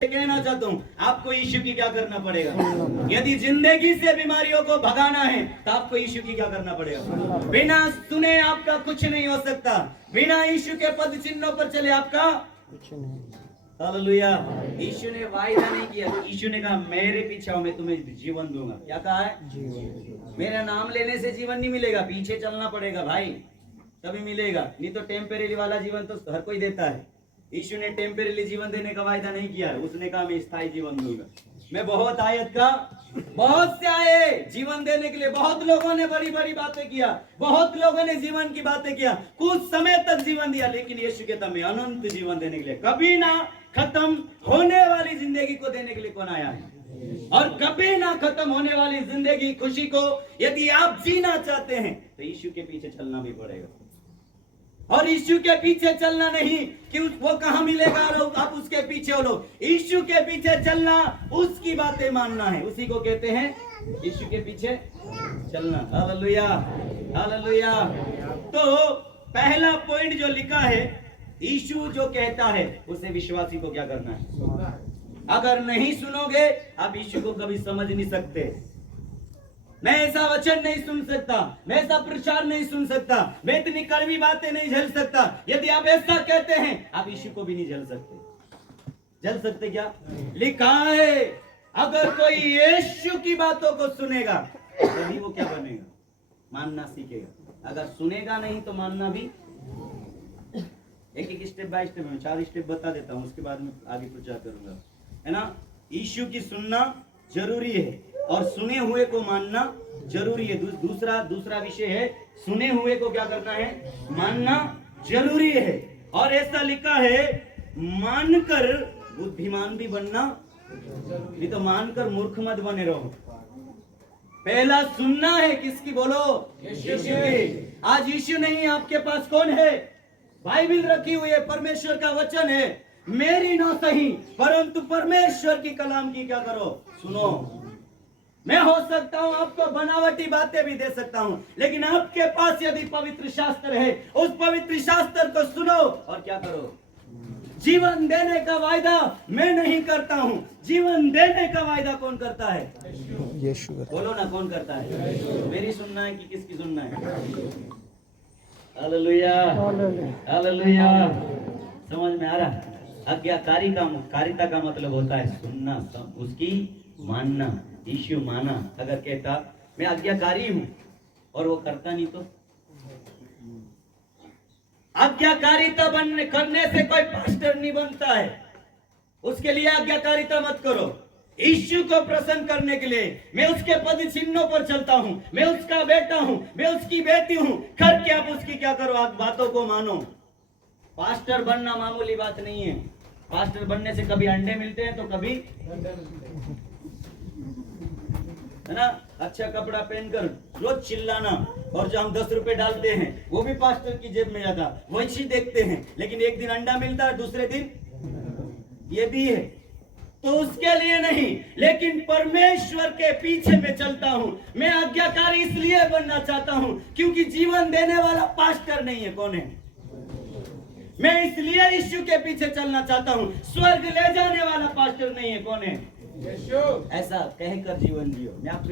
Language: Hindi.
कहना चाहता हूँ, आपको यीशु की क्या करना पड़ेगा? यदि जिंदगी से बीमारियों को भगाना है तो आपको यीशु की क्या करना पड़ेगा? बिना सुने आपका कुछ नहीं हो सकता। बिना यीशु के पद चिन्हों पर चले आपका कुछ नहीं। हालेलुया। यीशु ने वायदा नहीं किया। यीशु ने कहा मेरे पीछे आओ, मैं तुम्हें जीवन दूंगा। क्या कहा है? जीवन। मेरा नाम लेने से जीवन नहीं मिलेगा, पीछे चलना पड़ेगा भाई, तभी मिलेगा। नहीं तो टेम्परेरी वाला जीवन तो हर कोई देता है। यीशु ने टेम्परेरी जीवन देने का वायदा नहीं किया है। उसने कहा मैं स्थायी जीवन दूंगा। मैं बहुत आयत का बहुत से आए जीवन देने के लिए। बहुत लोगों ने बड़ी बड़ी बातें किया, बहुत लोगों ने जीवन की बातें किया, कुछ समय तक जीवन दिया, लेकिन यीशु कहता मैं अनंत जीवन देने के लिए, कभी ना खत्म होने वाली जिंदगी को देने के लिए कौन आया है? और कभी ना खत्म होने वाली जिंदगी, खुशी को यदि आप जीना चाहते हैं तो यीशु के पीछे चलना भी पड़ेगा। और यीशु के पीछे चलना नहीं कि वो कहां मिलेगा और आप उसके पीछे हो लोग। यीशु के पीछे चलना, उसकी बातें मानना है, उसी को कहते हैं यीशु के पीछे चलना। Hallelujah, hallelujah. तो पहला पॉइंट जो लिखा है, यीशु जो कहता है उसे विश्वासी को क्या करना है? अगर नहीं सुनोगे आप यीशु को कभी समझ नहीं सकते। मैं ऐसा वचन नहीं सुन सकता, मैं ऐसा प्रचार नहीं सुन सकता, मैं इतनी कड़वी बातें नहीं झेल सकता। यदि आप ऐसा कहते हैं आप यीशु को भी नहीं झेल सकते। झेल सकते क्या? लिखा है अगर कोई यीशु की बातों को सुनेगा तभी वो क्या बनेगा? मानना सीखेगा। अगर सुनेगा नहीं तो मानना भी। एक एक स्टेप बाय स्टेप में 4 स्टेप बता देता हूँ, उसके बाद में आगे प्रचार करूंगा, है ना। यीशु की सुनना जरूरी है और सुने हुए को मानना जरूरी है। दूसरा विषय है, सुने हुए को क्या करना है? मानना जरूरी है। और ऐसा लिखा है मानकर बुद्धिमान भी बनना, नहीं तो मानकर मूर्ख मत बने रहो। पहला सुनना है किसकी? बोलो, यीशु की। आज यीशु नहीं, आपके पास कौन है? बाइबल रखी हुई है, परमेश्वर का वचन है। मेरी ना सही परंतु परमेश्वर की कलाम की क्या करो? सुनो। मैं हो सकता हूं आपको बनावटी बातें भी दे सकता हूं, लेकिन आपके पास यदि पवित्र शास्त्र है, उस पवित्र शास्त्र को सुनो और क्या करो? जीवन देने का वायदा मैं नहीं करता हूं, जीवन देने का वायदा कौन करता है? यीशु। बोलो ना, कौन करता है? मेरी सुनना है कि किसकी सुनना है? Hallelujah, hallelujah. समझ में आ रहा? कारिता का मतलब होता है सुनना, उसकी मानना। यीशु माना। अगर कहता मैं आज्ञाकारी हूं और वो करता नहीं तो? आज्ञाकारिता करने से कोई पास्टर नहीं बनता है। उसके लिए आज्ञाकारिता मत करो। यीशु को प्रसन्न करने के लिए मैं उसके पद चिन्हों पर चलता हूं, मैं उसका बेटा हूं, मैं उसकी बेटी हूं, करके आप उसकी क्या करो? आप बातों को मानो। पास्टर बनना मामूली बात नहीं है। पास्टर बनने से कभी अंडे मिलते हैं तो कभी, है ना, अच्छा कपड़ा पहनकर रोज चिल्लाना, और जो हम 10 रुपए डालते हैं वो भी पास्टर की जेब में जाता, वैसी देखते हैं। लेकिन एक दिन अंडा मिलता है, दूसरे दिन ये भी है। तो उसके लिए नहीं, लेकिन परमेश्वर के पीछे मैं चलता हूं। मैं आज्ञाकारी इसलिए बनना चाहता हूं क्योंकि जीवन देने वाला पास्टर नहीं है। कौन है? मैं इसलिए यीशु के पीछे चलना चाहता हूं। स्वर्ग ले जाने वाला पास्टर नहीं है। कौन है? यीशु। ऐसा कहकर जीवन जियो। मैं आप